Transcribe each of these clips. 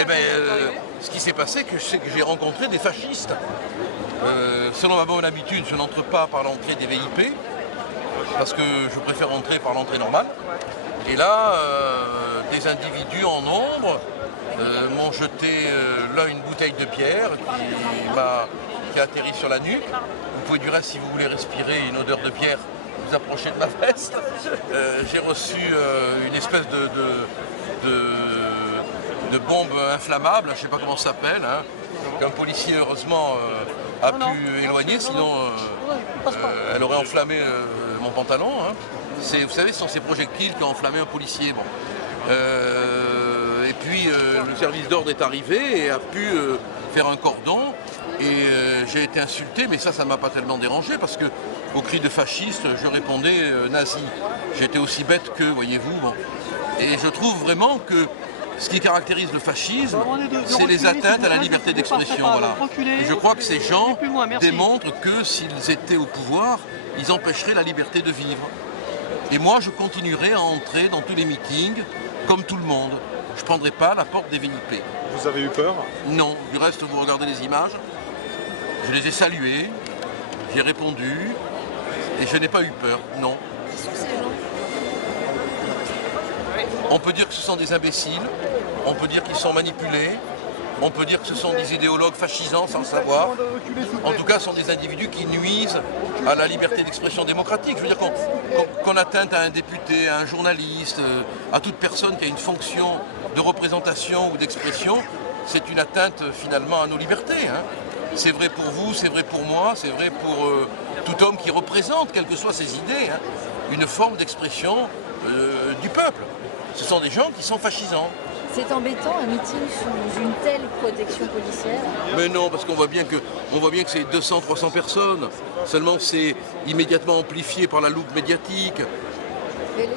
Eh bien, ce qui s'est passé, c'est que j'ai rencontré des fascistes. Selon ma bonne habitude, je n'entre pas par l'entrée des VIP, parce que je préfère entrer par l'entrée normale. Et là, des individus en nombre m'ont jeté l'un une bouteille de bière qui a atterri sur la nuque. Vous pouvez du reste, si vous voulez respirer une odeur de bière, vous approchez de ma veste. J'ai reçu une espèce de bombe inflammable, je ne sais pas comment ça s'appelle, hein, qu'un policier heureusement a pu éloigner, sinon elle aurait enflammé mon pantalon. Hein. Vous savez, ce sont ces projectiles qui ont enflammé un policier. Bon. Et puis le service d'ordre est arrivé et a pu faire un cordon. Et j'ai été insulté, mais ça ne m'a pas tellement dérangé parce que au cri de fasciste, je répondais nazi. J'étais aussi bête que, voyez-vous. Bon. Et je trouve vraiment que ce qui caractérise le fascisme, c'est les atteintes à la liberté d'expression. Voilà. Et je crois que ces gens démontrent que s'ils étaient au pouvoir, ils empêcheraient la liberté de vivre. Et moi, je continuerai à entrer dans tous les meetings, comme tout le monde. Je ne prendrai pas la porte des VIP. Vous avez eu peur? Non. Du reste, vous regardez les images. Je les ai salués, j'ai répondu, et je n'ai pas eu peur, non. Qui sont ces gens? On peut dire que ce sont des imbéciles, on peut dire qu'ils sont manipulés, on peut dire que ce sont des idéologues fascisants sans le savoir. En tout cas, ce sont des individus qui nuisent à la liberté d'expression démocratique. Je veux dire qu'on atteinte à un député, à un journaliste, à toute personne qui a une fonction de représentation ou d'expression, c'est une atteinte finalement à nos libertés. Hein. C'est vrai pour vous, c'est vrai pour moi, c'est vrai pour tout homme qui représente, quelles que soient ses idées, hein, une forme d'expression du peuple. Ce sont des gens qui sont fascisants. C'est embêtant un meeting sous une telle protection policière? Mais non, parce qu'on voit bien que c'est 200-300 personnes. Seulement c'est immédiatement amplifié par la loupe médiatique.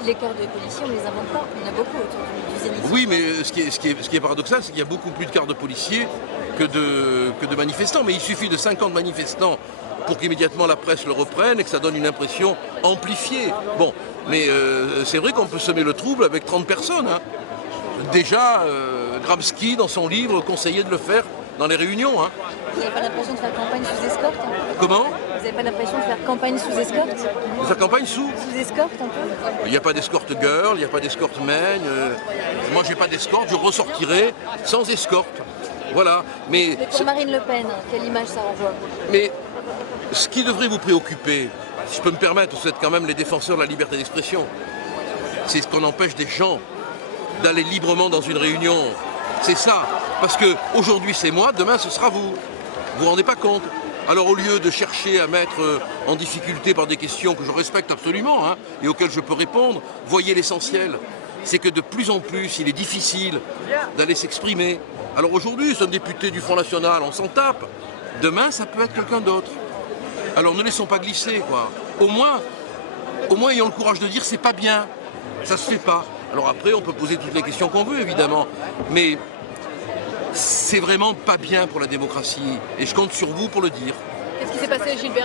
Les corps de policiers, on ne les invente pas, il y en a beaucoup autour du Zénith. Oui, mais ce qui est paradoxal, c'est qu'il y a beaucoup plus de quarts de policiers que de manifestants. Mais il suffit de 50 manifestants pour qu'immédiatement la presse le reprenne et que ça donne une impression amplifiée. Bon, mais c'est vrai qu'on peut semer le trouble avec 30 personnes. Hein. Déjà, Gramsci, dans son livre, conseillait de le faire dans les réunions. Hein. Vous n'avez pas l'impression de faire campagne sous escorte? Comment? Vous n'avez pas l'impression de faire campagne sous escorte? De faire campagne sous Sous escorte un peu? Il n'y a pas d'escorte girl, il n'y a pas d'escorte man. Moi, j'ai pas d'escorte, je ressortirai sans escorte. Voilà. Mais pour Marine Le Pen, quelle image ça renvoie? Mais ce qui devrait vous préoccuper, si je peux me permettre, vous êtes quand même les défenseurs de la liberté d'expression, c'est ce qu'on empêche des gens d'aller librement dans une réunion. C'est ça. Parce qu'aujourd'hui c'est moi, demain ce sera vous. Vous vous rendez pas compte? Alors au lieu de chercher à mettre en difficulté par des questions que je respecte absolument hein, et auxquelles je peux répondre, voyez l'essentiel. C'est que de plus en plus il est difficile d'aller s'exprimer. Alors aujourd'hui c'est un député du Front National, on s'en tape. Demain ça peut être quelqu'un d'autre. Alors ne laissons pas glisser quoi. Au moins ayons le courage de dire c'est pas bien. Ça se fait pas. Alors après, on peut poser toutes les questions qu'on veut, évidemment, mais c'est vraiment pas bien pour la démocratie, et je compte sur vous pour le dire. Qu'est-ce qui s'est passé, Gilbert?